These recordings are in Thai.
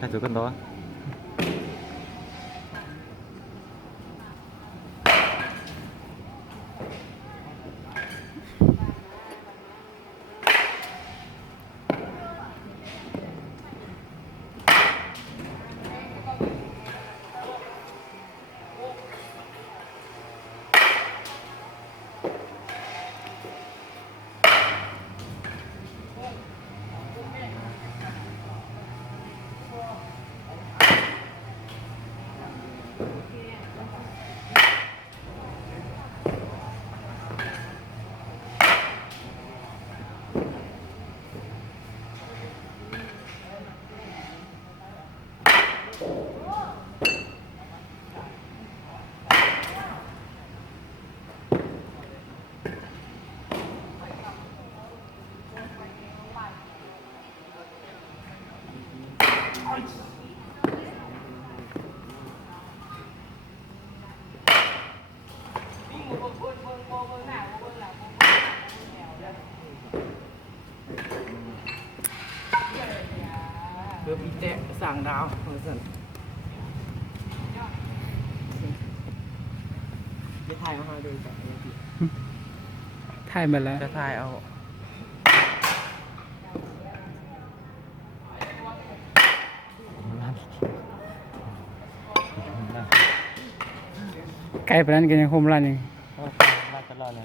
Hai chú con đó. Đưa bị tệ sàng đào dần cái thaiเอาให้ดูจากนี้ถ่ายมาแล้วจะถ่ายเอาไก่ปนั้นกันยังโฮมรันยังลาดตลอดเลย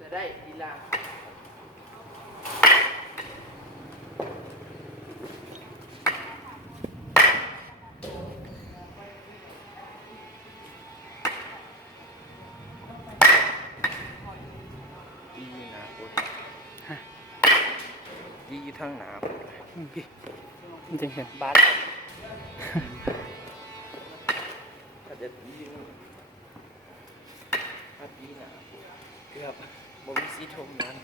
จะได้ดีลาดีทั้งหนาวจริงๆบ้านอาจจะดีอาดีหนาเกือบบ่มีสีทมนั้น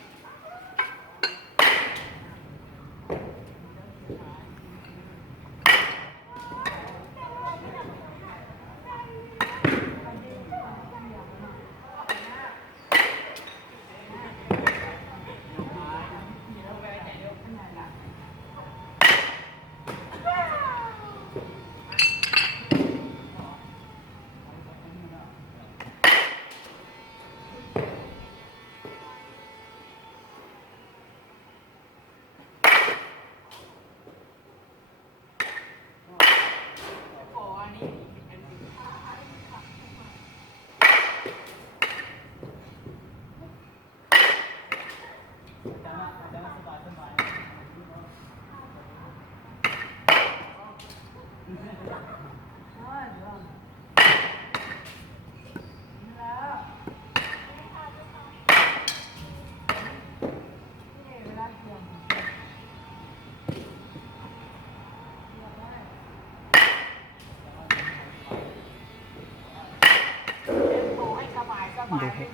ดูให้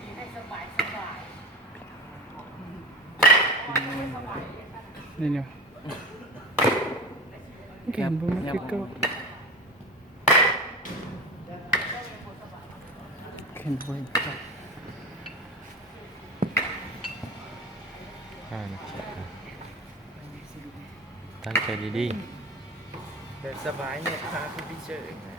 นี่เนี่ยเก่งบุ้มคิดก็ ห็นบ่เห็นครับ 5 นาทีครับตั้งใจดี แต่สบายเนี่ยพาคุณพี่เจอเองนะ